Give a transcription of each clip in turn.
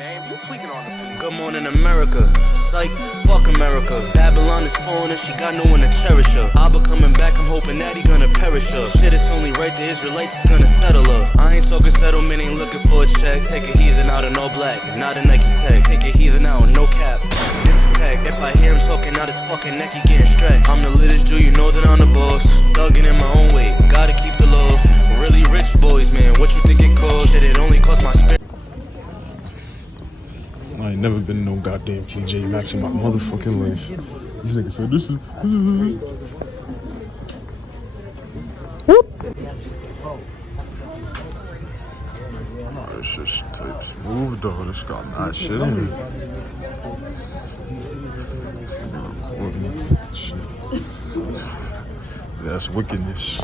Good morning, America. Psych, fuck America. Babylon is falling and she got no one to cherish her. Abba coming back, I'm hoping that he gonna perish her. Shit, it's only right the Israelites is gonna settle her. I ain't talking settlement, ain't looking for a check. Take a heathen out of no black, not a Nike tag. Take a heathen out, no cap. This attack, if I hear him talking out his fucking neck, he getting stretched. I'm the littest Jew, you know that I'm the boss. Thugging in my own way, gotta keep the love. Really rich boys, man, what you think it costs? Shit, it only cost my spirit. I ain't never been no goddamn TJ Maxx in my motherfucking life. These niggas said this is. Whoop. Nah, this shit's type smooth though. This got mad shit in it. That's wickedness.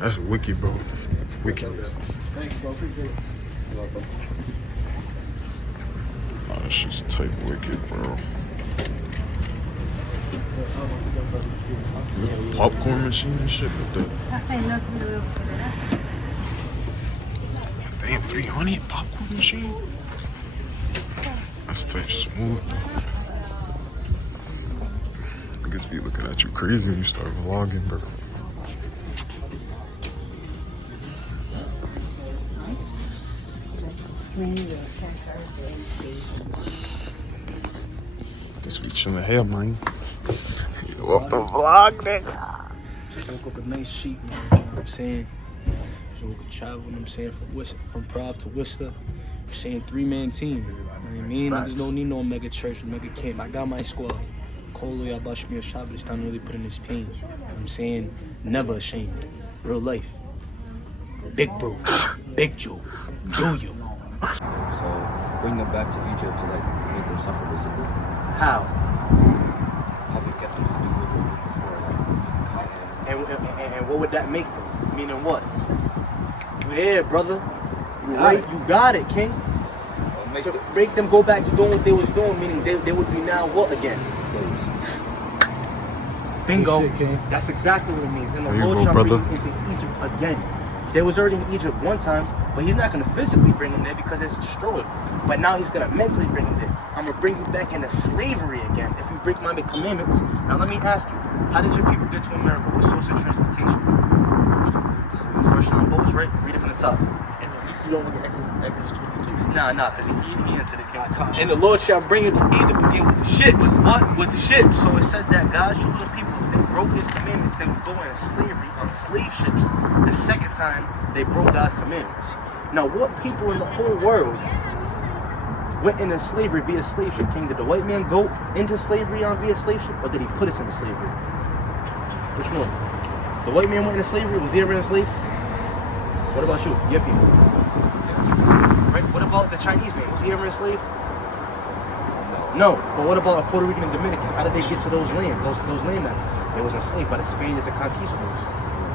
That's wicked, bro. Wickedness. Thanks, bro. Appreciate it. You're welcome. Nah, this shit's type wicked, bro. The popcorn machine and shit with that. Damn, 300 popcorn machine? That's type smooth. Niggas be looking at you crazy when you start vlogging, bro. Guess we chillin' here, man. You off the vlog, nigga. Just woke up a nice sheet, man. You know what I'm saying? So we could travel, you know what I'm saying, from Prague to Worcester. I'm saying 3-man team. You know what I mean? There's no need no mega church, mega camp. I got my squad. Kolo Yabashmir Shabbat. It's time to really put in this pain. You know what I'm saying? Never ashamed. Real life. Big bro. Big Joe. Do you? So bring them back to Egypt to like make them suffer visibly. How? Have you kept them to do what they did before? Like, And what would that make them? Meaning what? Yeah, brother. You got it, King. To make them go back to doing what they was doing, meaning they would be now what again? slaves. Bingo. Good shit, King. That's exactly what it means. And the There you Lord go, shall brother. bring you into Egypt again. They was already in Egypt one time, but he's not going to physically bring them there because it's destroyed. But now he's going to mentally bring them there. I'm going to bring you back into slavery again if you break my commandments. Now let me ask you, how did your people get to America? What source of transportation? Russian on boats, right? Read it from the top. You don't look at Exodus 22. Nah, because he answered it. And the Lord shall bring you to Egypt again with the ships. With what? With the ships. So it said that God showed the people if they broke his commandments, they would go into slavery on slave ships. The second time, they broke God's commandments. Now, what people in the whole world went into slavery via slave ship? King, did the white man go into slavery on via slave ship, or did he put us into slavery? Which one? The white man went into slavery? Was he ever enslaved? What about you? Your people? Right? What about the Chinese man? Was he ever enslaved? No. But what about a Puerto Rican and Dominican? How did they get to those land masses? They was enslaved by the Spaniards and conquistadors.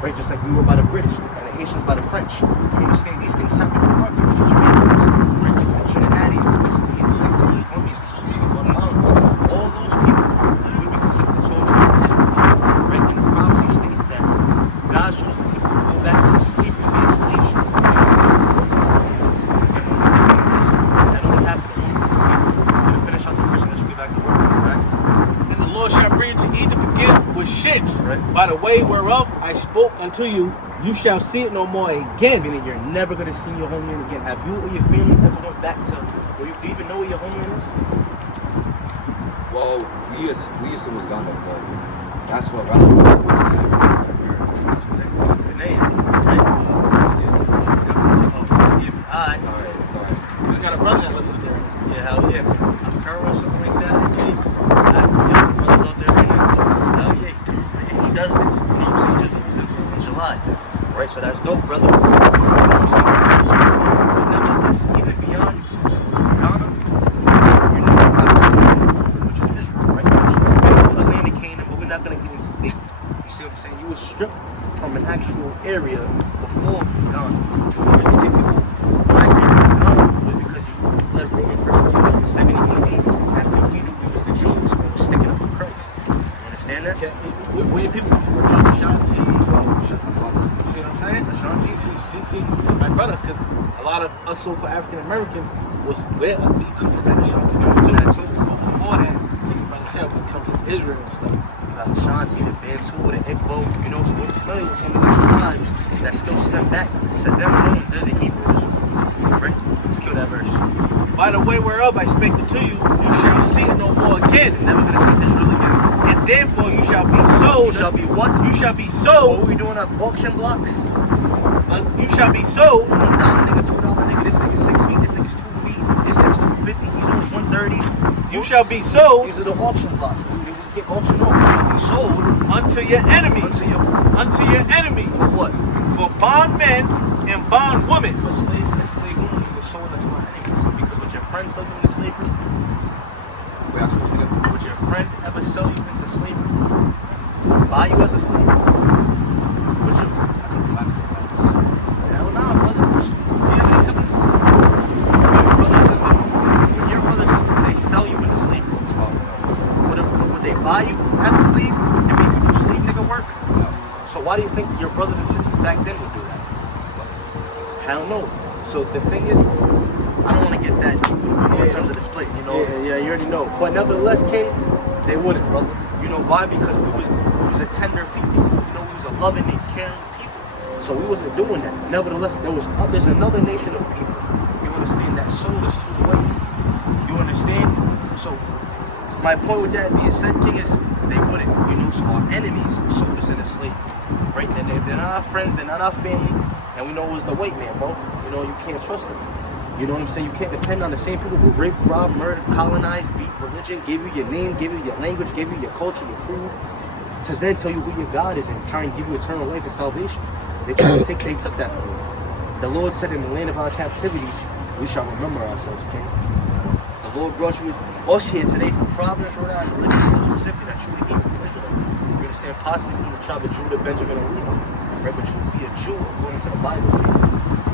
Right? Just like we were by the British and the Haitians by the French. You understand? These things happen to our people, the Jamaicans, right? Like the Trinidadians, the West Indies, the Mexicans, the Colombians, the Guatemalans. All those people would be considered the children of Israel. Right? And the prophecy states that God shows the people to go back into slavery via slave ship. That only happened to one people. To finish out the verse and let you get back to work, right? And the Lord shall bring you to Egypt again with ships. Right. By the way whereof I spoke unto you, you shall see it no more again. Meaning you're never going to see your homeland again. Have you or your family ever went back to, do you even know where your homeland is? Well, we assume it's Ghana, but that's what the name, right? Alright. Sorry. I got a brother that lives up there. Yeah, hell yeah. I'm Curry or something like that, I believe. Yeah, brothers out there right now. Hell yeah, he does this. You know what I'm saying? He just moved in July. Right, so that's dope, brother. You know what I'm saying? But nevertheless, even beyond Ghana, you're never going to have which is Israel, right? The land of Canaan, but we're not going to get into deep. You see what I'm saying? You were stripped from an actual area lot of us so-called African Americans was we come from that Ashanti tribe to that too. But before that, like I said, we come from Israel and stuff. The Ashanti, the Bantu, the Igbo, you know, so we're familiar with some of these tribes that still stem back to them knowing they're the Hebrew Israelites. Right? Let's kill that verse. By the way whereof I spake it to you, you shall see it no more again. Never gonna see Israel again. And therefore you shall be sold. You shall be what? You shall be What sold. are we doing on auction blocks? You shall be sold. $1 nigga, $2 nigga, this nigga's 6 feet, this nigga's 2 feet, this nigga's 250, he's only 130. You shall be sold These are the auction blocks. They just get auctioned off. You shall be sold unto your enemies. unto your enemies. for what? For bondmen and bondwomen. For slave and slave women, you were sold unto our enemies. Because would your friend sell you into slavery? Would your friend ever sell you into slavery? Buy you as a slave? Would you? Hell nah, brother. Do you have any siblings? Your brother and sister? When your brother and sister today sell you into slavery, would they buy you as a slave and make you do slave nigga work? So why do you think your brothers and sisters back then would do that? Hell no. So the thing is, I don't want to get that deep, in terms of the split, you know. Yeah, you already know. But nevertheless, King, they wouldn't, brother. You know why? Because we was a tender people. You know, we was a loving and caring people. So we wasn't doing that. Nevertheless, there's another nation of people. You understand that sold us to the way. You understand? So my point with that being said, King, is they wouldn't. You know, so our enemies sold us into slavery. Right? They're not our friends, they're not our family, and we know it was the white man, bro. You know, you can't trust them. You know what I'm saying? You can't depend on the same people who rape, rob, murder, colonize, beat, religion, give you your name, give you your language, give you your culture, your food, to then tell you who your God is and try and give you eternal life and salvation. They took that from you. The Lord said in the land of our captivities, we shall remember ourselves, King. The Lord brought us here today from Providence, Rhode Island, specifically that true Hebrew Israel. You understand? Possibly from the tribe of Judah, Benjamin, or Levi. Right? But you would be a Jew according to the Bible. You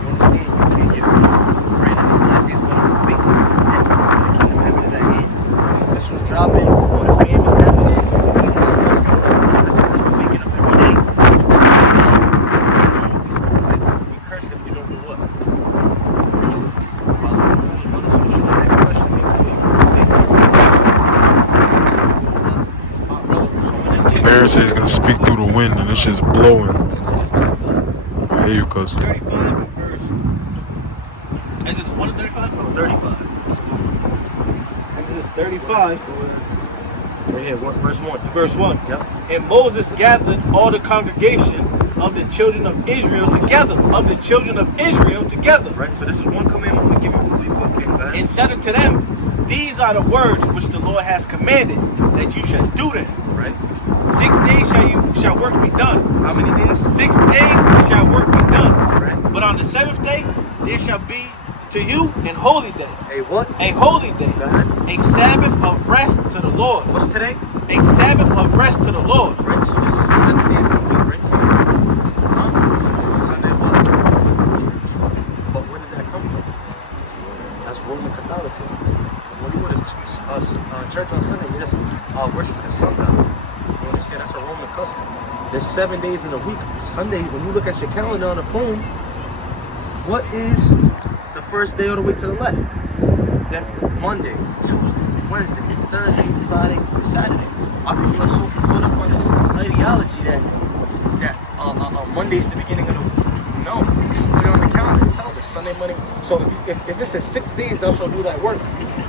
understand? You can't get free. Right? And these last days, when you wake up, the kingdom of heaven is at hand. These missiles dropping, or the famine happening. What's going on? That's because we're waking up every day. We cursed if we don't do what? Aaron says he's gonna speak through the wind and it's just blowing. I hear you, cuz. 35 verse. Exodus 1 to 35? No, 35. Exodus 35. Right here, verse 1. Verse 1. Yep. And Moses gathered all the congregation of the children of Israel together. Right, so this is one commandment I'm going to give you before you go, King. Go ahead. And said unto them, these are the words which the Lord has commanded, that you shall do them. Right? 6 days shall work be done. How many days? 6 days shall work be done. Right. But on the 7th day, there shall be to you an holy day. A what? A holy day. Go ahead. A Sabbath of rest to the Lord. What's today? A Sabbath of rest to the Lord. Right, so this is 7 days in a week, right? Sunday what? But where did that come from? That's Roman Catholicism. When you go to church on Sunday, you're just worshiping the sun god. You understand? That's a Roman custom. There's 7 days in a week. Sunday, when you look at your calendar on the phone, what is the first day all the way to the left? Then Monday, Tuesday, Wednesday, Thursday, Friday, Saturday. Our people are so caught up on this ideology that Monday's the beginning of the week. No, it's clear on the calendar. It tells us Sunday, Monday. So if it says 6 days, thou shalt do thy work.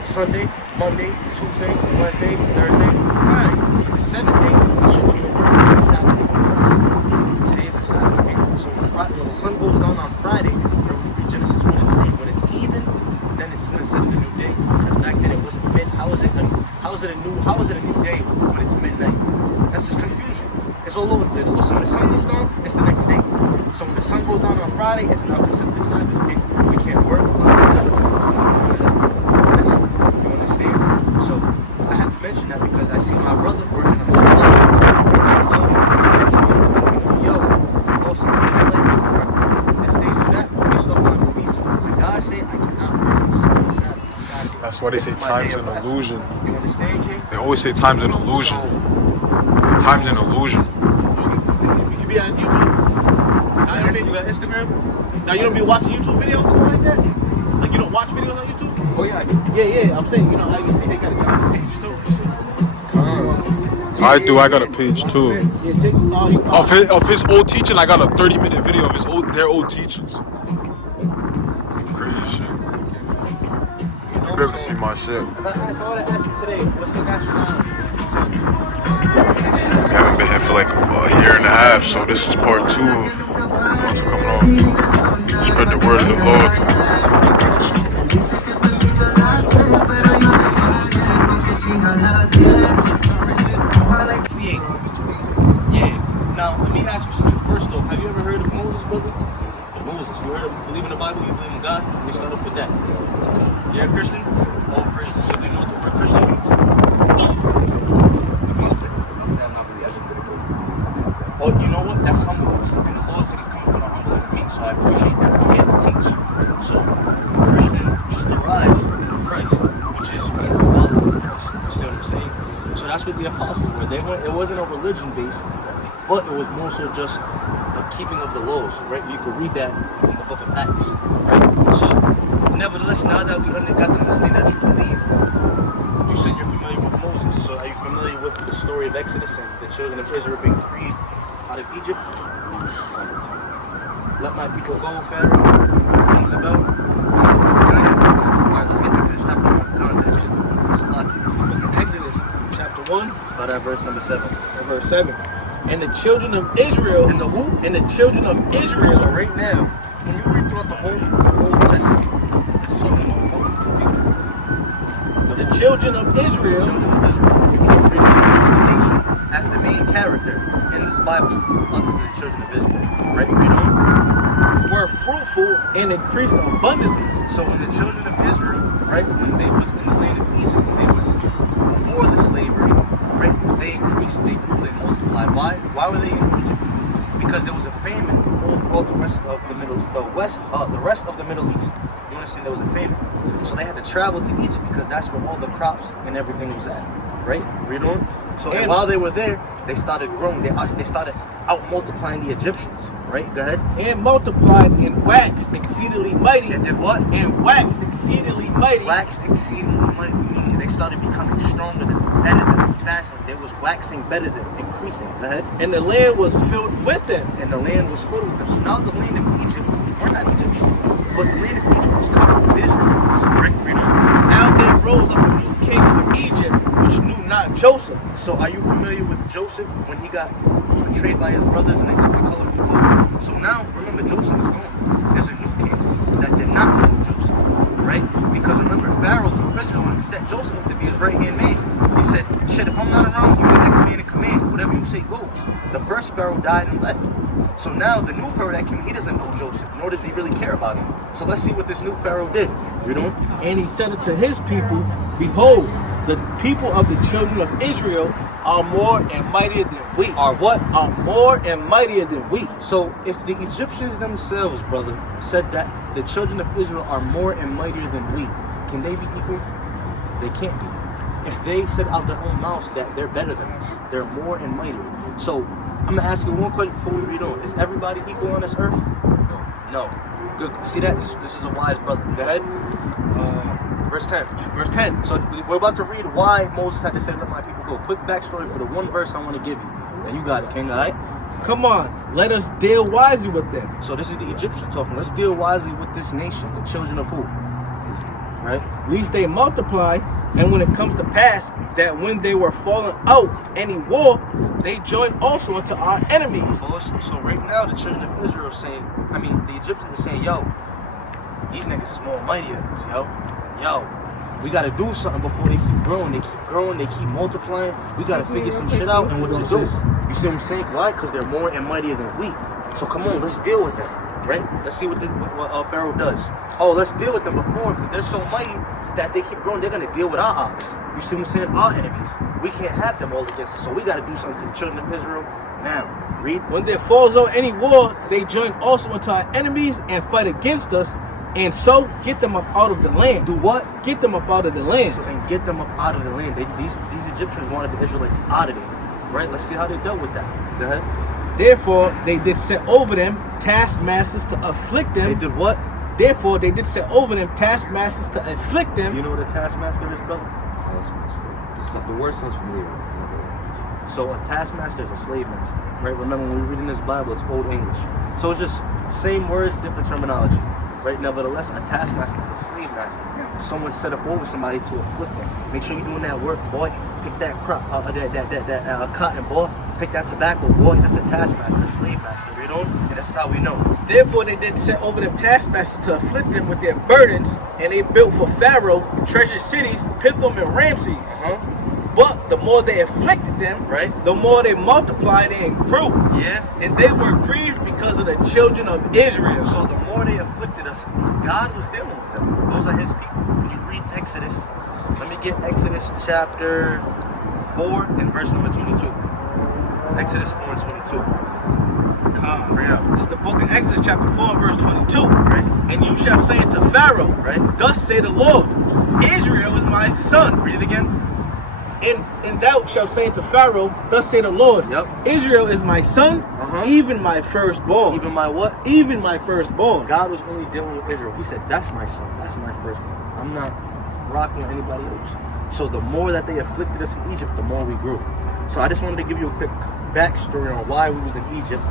Sunday, Monday, Tuesday, Wednesday, Thursday, Friday. The 7th day, thou shalt do your work. Saturday, today is a Sabbath day. So when the sun goes down on Friday, Genesis 1 and 3, when it's even, then it's considered a new day. Because back then it wasn't mid. How is it a new day when it's midnight? That's just confusion. It's all over there. So when the sun goes down, it's the next day. So when the sun goes down on Friday, it's now considered the Sabbath day. We can't work on the Sabbath. You understand? So I have to mention that because I see my brother working on the Shabbat. Also, this day's do that. We stop on the week. So when God say I cannot work on Sabbath. That's why they say time's an illusion. You understand, King? They always say time's an illusion. Time's an illusion. You be on YouTube? You got Instagram? Now you don't be watching YouTube videos or something like that? Like you don't watch videos on YouTube? Oh yeah, I do. Yeah. I'm saying, you know how you see they got a page too and shit. I do. I got a page too. Yeah, take Of his old teaching, I got a 30-minute video of their old teachings. Crazy shit. You be able to see my shit. If I were to ask you today, what's your nationality? We haven't been here for like a year and a half, so this is part 2 of what's coming on. Spread the word of the Lord. Yeah. Now, let me ask you something. First off, have you ever heard of Moses, brother? Moses. You heard of believe in the Bible? You believe in God? Let me start off with that. You're a Christian? All praises. So do you know what the word Christian means? I'll say I'm not really educated. Oh, you know what? That's humbleness. And the Lord said he's coming for the humble and the meek, so I appreciate that. I'm here to teach. So, Christian just derives from Christ, which is means a follower of Christ. You see what I'm saying? So that's what the apostles were. It wasn't a religion based, but it was more so just the keeping of the laws, right? You can read that in the book of Acts, right? So, nevertheless, now that we got to understand that you believe, you said you're familiar with Moses. So are you familiar with the story of Exodus and the children of Israel being freed out of Egypt? Let my people go, Pharaoh. Rings a bell. Alright, let's get into this chapter context. Salachya. Look at Exodus chapter 1, Start at verse number 7. and verse 7. And the children of Israel, And the who? and the children of So Israel, right now, when you read throughout the whole Old Testament, it's talking about the children of the Israel, children of Israel. You can't read the nation as the main character in this Bible other than the children of Israel. Right? Read on. were fruitful and increased abundantly. So when the children of Israel, right, when they was in the land of Egypt, when they was before the slavery, right, they increased, they grew, they multiplied. Why were they in Egypt? Because there was a famine all throughout the rest of the rest of the Middle East. You understand? There was a famine, so they had to travel to Egypt because that's where all the crops and everything was at. Right? Read on. So and while they were there, they started growing. They started out multiplying the Egyptians. Right? Go ahead. And multiplied and waxed exceedingly mighty. And did what? And waxed exceedingly mighty. Waxed exceedingly mighty, meaning they started becoming stronger than, better than, faster. They was waxing better than, increasing. Go ahead. And the land was filled with them. And the land was filled with them. So now the land of Egypt, we're not Egyptians, but the land of Egypt was covered with Israelites. Right? Read on. Now there rose up a new king of Egypt, which knew not Joseph. So are you familiar with Joseph when he got betrayed by his brothers and they took the colorful cloak? So now, remember, Joseph is gone. There's a new king that did not know Joseph, right? Because remember, Pharaoh, the original one, set Joseph up to be his right-hand man. He said, shit, if I'm not around, you're the next man in command. Whatever you say goes. The first Pharaoh died and left. So now the new Pharaoh that came, he doesn't know Joseph, nor does he really care about him. So let's see what this new Pharaoh did. You know? And he said unto his people, behold, the people of the children of Israel are more and mightier than we. Are what? Are more and mightier than we. So if the Egyptians themselves, brother, said that the children of Israel are more and mightier than we, can they be equals? They can't be. If they said out their own mouths that they're better than us, they're more and mightier. So I'm gonna ask you one question before we read on. Is everybody equal on this earth? No. Good. See that? This is a wise brother. Go ahead. Verse 10. Verse 10. So we're about to read why Moses had to say, let my people go. Quick backstory for the one verse I want to give you. And you got it, King, all right? Come on, let us deal wisely with them. So this is the Egyptians talking. Let's deal wisely with this nation, the children of who? Right? Lest they multiply, and when it comes to pass that when they were fallen out any war, they join also unto our enemies. So right now the children of Israel saying, the Egyptians are saying, yo, these niggas is more mighty than us, yo, we gotta do something before they keep growing. They keep growing, they keep multiplying. We gotta figure some shit out and what to do. You see what I'm saying? Why? Because they're more and mightier than we. So come on, let's deal with them, right? Let's see what Pharaoh does. Oh, let's deal with them before, because they're so mighty that they keep growing. They're gonna deal with our ops. You see what I'm saying? Our enemies. We can't have them all against us. So we gotta do something to the children of Israel now. Read. When there falls out any war, they join also unto our enemies and fight against us, and so get them up out of the land. Do what? Get them up out of the land. So, and get them up out of the land. These Egyptians wanted the Israelites out of there, right? Let's see how they dealt with that. Go ahead. Therefore, they did set over them taskmasters to afflict them. They did what? Therefore, they did set over them taskmasters to afflict them. You know what a taskmaster is, brother? The word sounds familiar. So a taskmaster is a slave master, right? Remember, when we read in this Bible, it's Old English. So it's just same words, different terminology, right? Nevertheless, a taskmaster is a slave master. Someone set up over somebody to afflict them. Make sure you're doing that work, boy. Pick that crop, that cotton, boy. Pick that tobacco, boy. That's a taskmaster, slave master. You know, and that's how we know. Therefore, they did set over them taskmasters to afflict them with their burdens, and they built for Pharaoh treasure cities, Pithom and Ramses. But the more they afflicted them, Right. the more they multiplied and grew. Yeah. And they were grieved because of the children of Israel. So the more they afflicted us, God was dealing with them. Those are his people. When you read Exodus, let me get Exodus chapter 4 and verse number 22. Exodus 4 and 22. Bring it up. It's the book of Exodus chapter 4 and verse 22. Right. And you shall say unto Pharaoh, Right. thus say the Lord, Israel is my son. Read it again. And thou shalt say unto Pharaoh, thus say the Lord, Yep. Israel is my son, even my firstborn. Even my what? Even my firstborn. God was only dealing with Israel. He said, that's my son. That's my firstborn. I'm not rocking with anybody else. So the more that they afflicted us in Egypt, the more we grew. So I just wanted to give you a quick backstory on why we was in Egypt.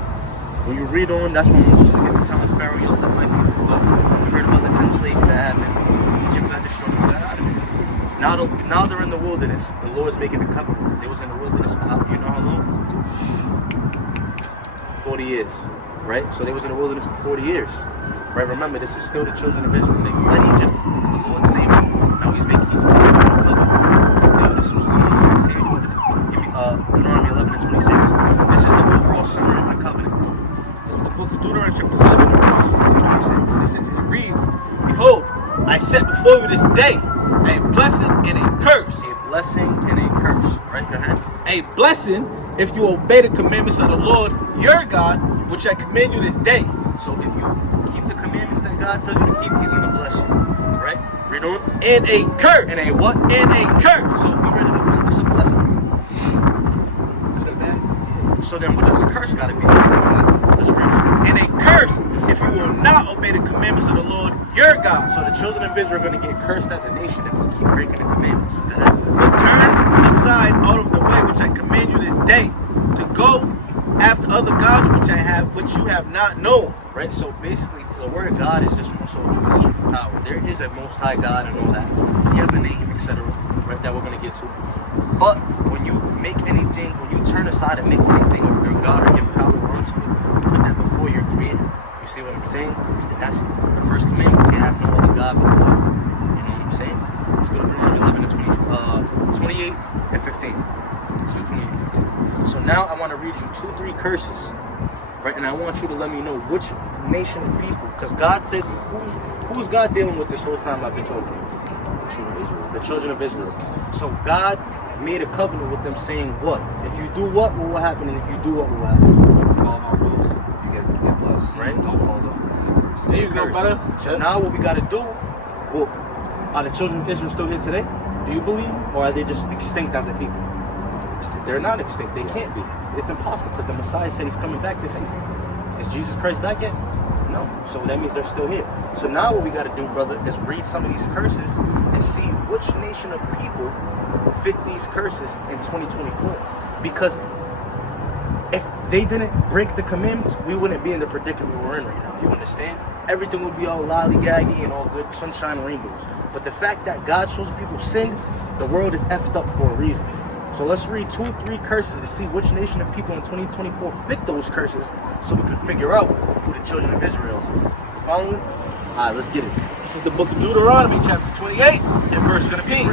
When you read on, that's when Moses get to telling Pharaoh, yo, let my people go. You heard about the 10 plagues that happened. Egypt got destroyed. We got out of it. Now they're in the wilderness. The Lord's making a covenant. They was in the wilderness for you know how long? 40 years, right? So they was in the wilderness for 40 years, right? Remember, this is still the children of Israel. They fled Egypt. The Lord saved them. Now he's making a covenant. Yo, this was going on. He saved you. Give me Deuteronomy 11 and 26. This is the overall summary of the covenant. This is the book of Deuteronomy chapter 11 verse 26. It reads, Behold, I set before you this day a blessing and a curse. A blessing and a curse. Right? Go ahead. A blessing if you obey the commandments of the Lord your God, which I command you this day. So if you keep the commandments that God tells you to keep, he's going to bless you. Right? Read on. And a curse. And a what? And a curse. So we ready to witness a blessing. Good or bad? So then what does the curse got to be? Let's read it. And a curse if you will not obey the commandments of the Lord your God. So the children of Israel are going to get cursed as a nation if we keep breaking the commandments. Go ahead. But turn aside out of the way which I command you this day, to go after other gods which you have not known. Right? So basically, the word God is just also a power. There is a most high God and all that. He has a name, etc. Right? That we're going to get to. But when you make anything, when you turn aside and make anything of your God or give power onto it, you put that before your creator. You see what I'm saying? And that's the first commandment. You have no other God before you. You know what I'm saying? Let's go to Deuteronomy 11 and 28 and 15. Let's do 28 and 15. So now I want to read you 2-3 curses. Right? And I want you to let me know which nation of people. Because God said, who's God dealing with this whole time I've been talking? The children of Israel. So God made a covenant with them saying what? If you do what will happen? And if you do what will happen? Follow my rules. You get blessed. Right? Don't follow them. There you go, brother. So now what we got to do, well, are the children of Israel still here today? Do you believe? Or are they just extinct as a people? They're not extinct. They can't be. It's impossible because the Messiah said he's coming back to save them. Is Jesus Christ back yet? No. So that means they're still here. So now what we got to do, brother, is read some of these curses and see which nation of people fit these curses in 2024. Because if they didn't break the commandments, we wouldn't be in the predicament we're in right now. You understand? Everything would be all lollygaggy and all good, sunshine and rainbows. But the fact that God shows people sinned, the world is effed up for a reason. So let's read 2-3 curses to see which nation of people in 2024 fit those curses so we can figure out who the children of Israel are. Following? Alright, let's get it. This is the book of Deuteronomy, chapter 28, and verse 15.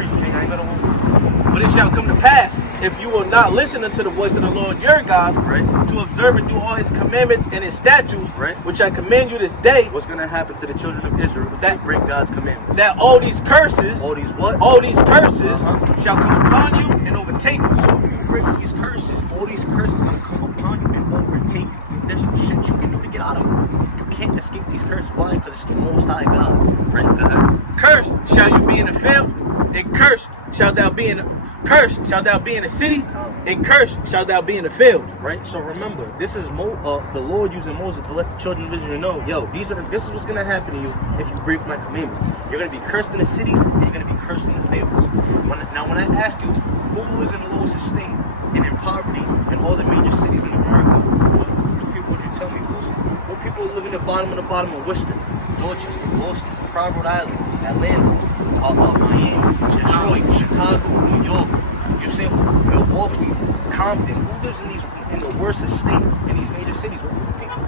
But it shall come to pass, if you will not listen unto the voice of the Lord your God, Right. to observe and do all his commandments and his statutes, Right. which I command you this day, What's going to happen to the children of Israel if they break God's commandments? that all these curses, All these what? all these curses Uh-huh. shall come upon you and overtake you. So if you break these curses, all these curses are going to come upon you and overtake you. There's some shit you can do to get out of them. You can't escape these curses. Why? Because it's the Most High God. Right? Go ahead. Cursed shall you be in the field, and cursed shalt thou be in the city, and cursed shalt thou be in the field. Right? So remember, this is the Lord using Moses to let the children of Israel know, yo, this is what's going to happen to you if you break my commandments. You're going to be cursed in the cities, and you're going to be cursed in the fields. When I ask you, who lives in the lowest estate and in poverty in all the major cities in America, would you tell me? What people live in the bottom of Worcester, Dorchester, Boston, Pride, Rhode Island, Atlanta, Miami, Detroit, Chicago, New York, you say Milwaukee, Compton. Who lives in the worst estate in these major cities? What people?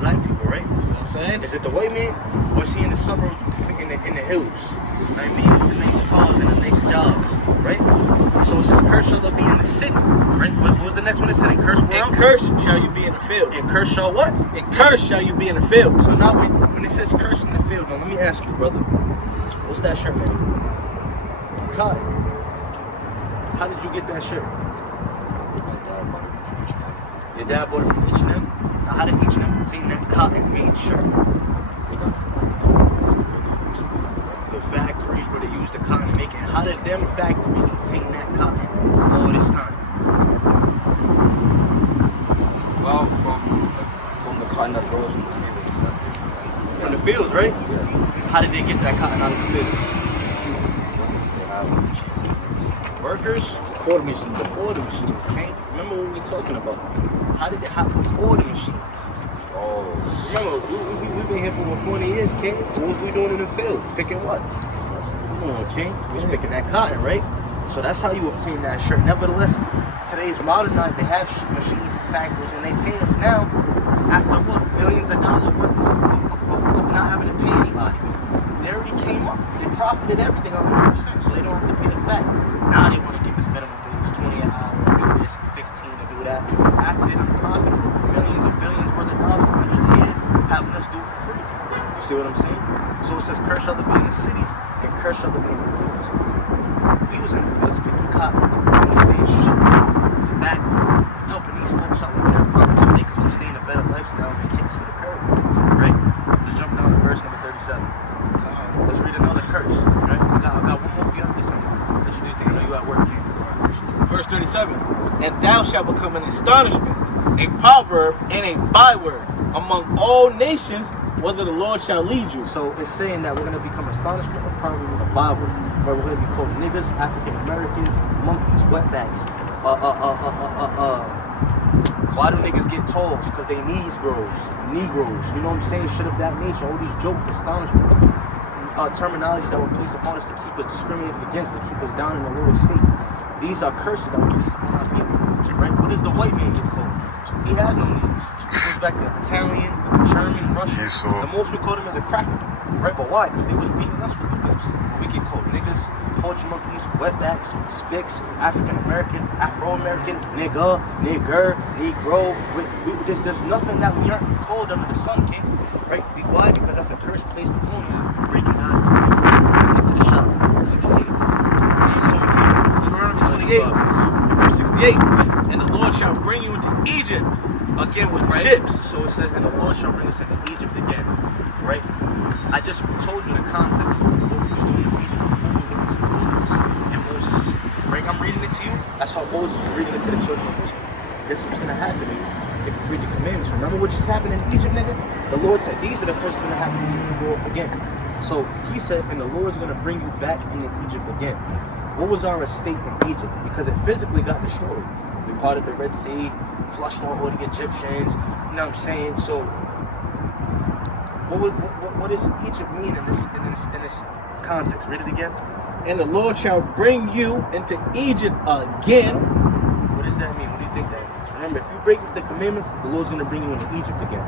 Black people, right? You know what I'm saying? Is it the white man, or is he in the suburbs, in the hills? You know what I mean? With the nice cars and the nice jobs, right? So it says, "Cursed shall be in the city." Right? What was the next one? It said, "And cursed where else?" And cursed shall you be in the field. And cursed shall what? And cursed shall you be in the field. So now when it says cursed in the field, now let me ask you, brother, what's that shirt, man? Cotton. How did you get that shirt? My dad bought it from Chicago. Your dad bought it from H&M? Now how did H&M obtain that cotton-made shirt? They got it from The factories where they use the cotton to make it. How did them factories obtain that cotton all this time? Well, from the cotton that grows from the fields. From the fields, right? Yeah. How did they get that cotton out of the fields? They have machines. Workers? Before the machines. Before the machines, okay? Remember what we were talking about? How did it happen before the machines? Oh. Remember, we've been here for over 40 years, King. What was we doing in the fields? Picking what? Come on, King. We was picking that cotton, right? So that's how you obtain that shirt. Nevertheless, today's modernized. They have machines and factories, and they pay us now after what? Billions of dollars worth of not having to pay anybody. They already came up. They profited everything 100%, so they don't have to pay us back. Now they want to give us minimum wage, 20 an hour, do this, 15 to do that. After they done profited millions and billions worth of dollars for hundreds of years, having us do it for free. You see what I'm saying? So it says, "Cursed shall be in the cities, and cursed shall be in the fields." We was in the fields picking cotton, understand sugar, tobacco, helping these folks out with their problems so they can sustain a better lifestyle and kick us to the curb. Right? Let's jump down to verse number 37. Let's read another curse. Right? I got one more for you out there, something. Let you do thing. I know you at work, King. Verse 37. And thou shalt become an astonishment, a proverb, and a byword among all nations, whether the Lord shall lead you. So it's saying that we're going to become astonishment, a proverb, and a byword. Where we're going to be called niggas, African Americans, monkeys, wetbacks. Why do niggas get toes? Because they Negroes. You know what I'm saying? Shit of that nature. All these jokes, astonishments, terminologies that were placed upon us to keep us discriminated against, to keep us down in the lower state. These are curses that were placed upon our people. Right? What does the white man get called? He has no names. He goes back to Italian, German, Russian. The most we call him is a cracker. Right? But why? Because they was beating us with the whips. We get called niggas, porch monkeys, wetbacks, spicks, African American, Afro American, nigger, negro. There's nothing that we aren't called under the sun, King. Right? Why? Because that's a curse placed upon us for breaking God's commandments. Let's get to the shot. 68. You see what we came? Deuteronomy 28, verse 68. And the Lord shall bring you into Egypt again with ships. So it says, and the Lord shall bring us into Egypt again. Right? I just told you the context of what we was doing in Egypt before we went into the wilderness. And Moses, right? I'm reading it to you. That's how Moses was reading it to the children of Israel. This is what's going to happen to you if you read the commandments. Remember what just happened in Egypt, nigga? The Lord said, these are the curses going to happen to you if you go off again. So he said, and the Lord's going to bring you back into Egypt again. What was our estate in Egypt? Because it physically got destroyed. We parted the Red Sea, flushed out all the Egyptians. You know what I'm saying? So what does Egypt mean in this context? Read it again. And the Lord shall bring you into Egypt again. What does that mean? What do you think that means? Remember, if you break the commandments, the Lord's going to bring you into Egypt again.